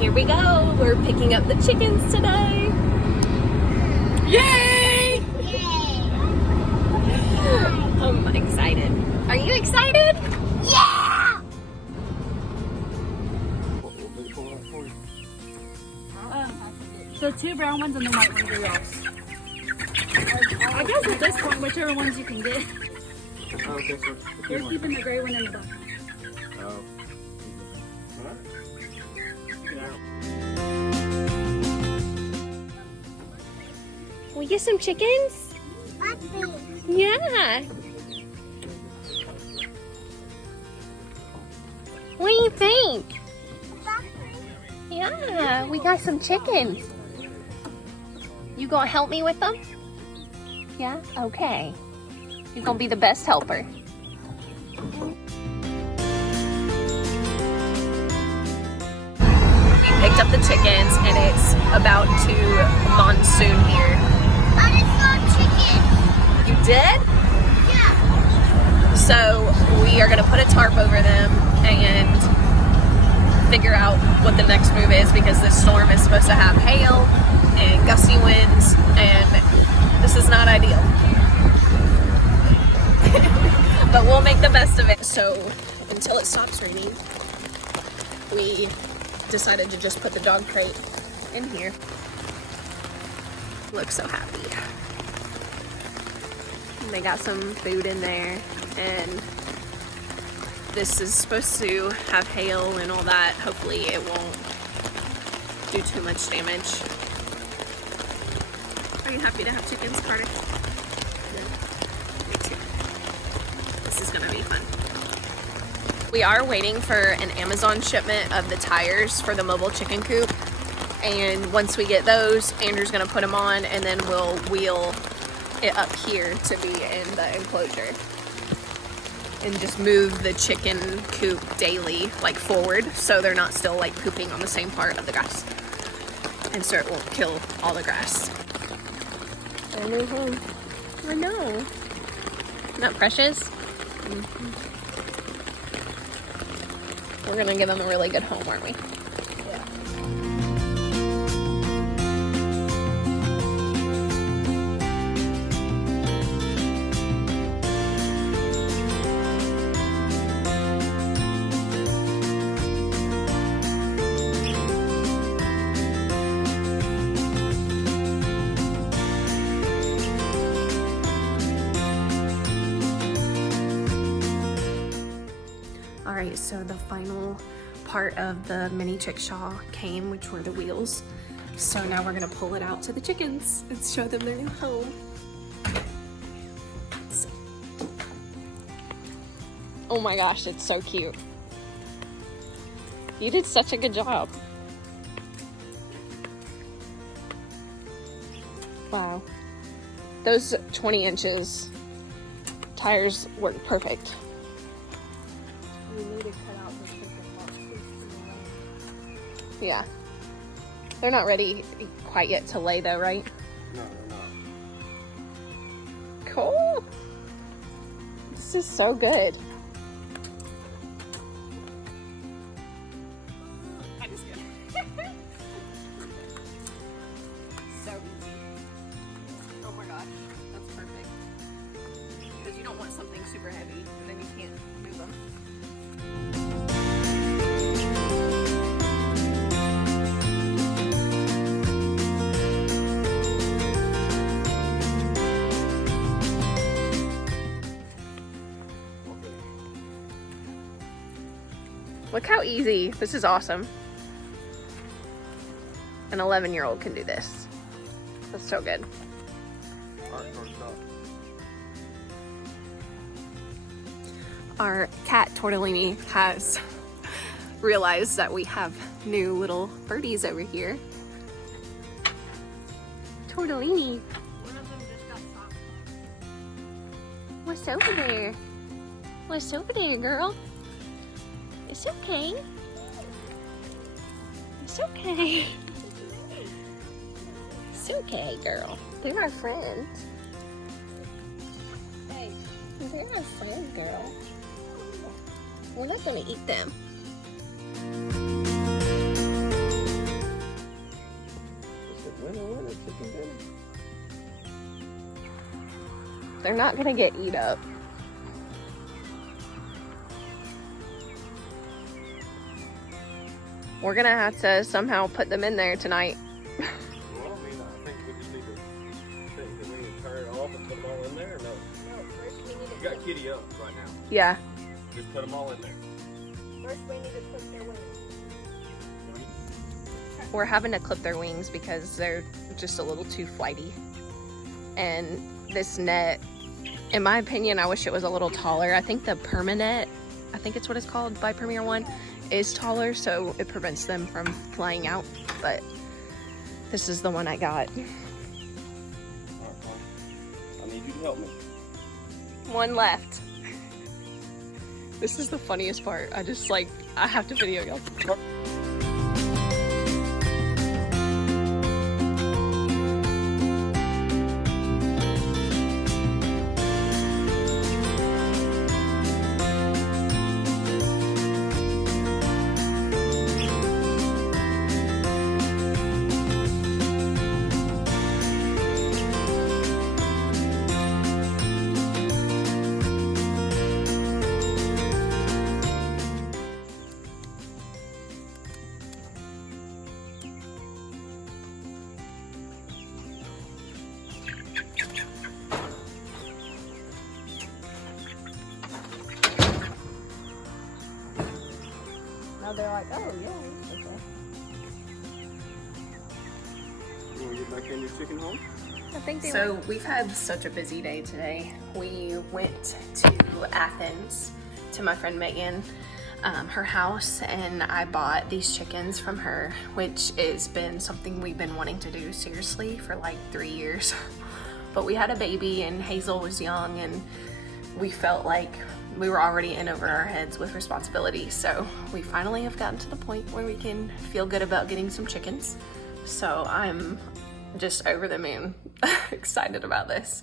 Here we go. We're picking up the chickens today. Yay! I'm excited. Are you excited? Yeah! The 2 brown ones and the white ones are yours. I guess at this point, whichever ones you can get. Oh, okay, so You're keeping the gray one in the back. Oh. We get some chickens? Yeah. What do you think? Yeah, we got some chickens. You gonna help me with them? Yeah? Okay. You're gonna be the best helper. We picked up the chickens and it's about to monsoon here. I just saw chickens. You did? Yeah. So we are gonna put a tarp over them and figure out what the next move is, because this storm is supposed to have hail and gusty winds, and this is not ideal. But we'll make the best of it. So until it stops raining, we decided to just put the dog crate in here. Look so happy. And they got some food in there, and this is supposed to have hail and all that. Hopefully it won't do too much damage. Are you happy to have chickens, Carter? Yeah. Me too. This is gonna be fun. We are waiting for an Amazon shipment of the tires for the mobile chicken coop. And once we get those, Andrew's gonna put them on, and then we'll wheel it up here to be in the enclosure. And just move the chicken coop daily, like forward, so they're not still like pooping on the same part of the grass. And so it won't kill all the grass. I move home. I know. Isn't that precious? Mm-hmm. We're gonna give them a really good home, aren't we? Yeah. Alright, so the final part of the mini Chickshaw came, which were the wheels. So now we're gonna pull it out to the chickens and show them their new home. So. Oh my gosh, it's so cute. You did such a good job. Wow. Those 20 inches tires work perfect. We need to cut out the chicken boxes. Yeah. They're not ready quite yet to lay though, right? No, no. Cool. This is so good. I just get so easy. Oh my gosh, that's perfect. Because you don't want something super heavy and then you can't move them. Look how easy. This is awesome. An 11-year-old can do this. That's so good. Our cat Tortellini has realized that we have new little birdies over here. Tortellini. One of them just got stopped. What's over there? What's over there, girl? It's okay. It's okay. It's okay, girl. They're our friends. Hey. They're our friends, girl. We're not gonna eat them. They're not gonna get eat up. We're gonna have to somehow put them in there tonight. Well, I mean, I think we just need to turn it off and put them all in there, or no? No, first we need You got Kitty up right now. Yeah. Just put them all in there. First we need to put their wings. We're having to clip their wings because they're just a little too flighty. And this net, in my opinion, I wish it was a little taller. I think the permanet, I think it's what it's called by Premier One, is taller, so it prevents them from flying out. But this is the one I got. All right, I need you to help me. One left. This is the funniest part. I have to video y'all. Now they're like, oh yeah, okay. You want to get back in your chicken home? I think so we've had such a busy day today. We went to Athens to my friend Megan, her house, and I bought these chickens from her, which has been something we've been wanting to do seriously for like 3 years. But we had a baby and Hazel was young and we felt like we were already in over our heads with responsibility. So we finally have gotten to the point where we can feel good about getting some chickens. So I'm just over the moon excited about this.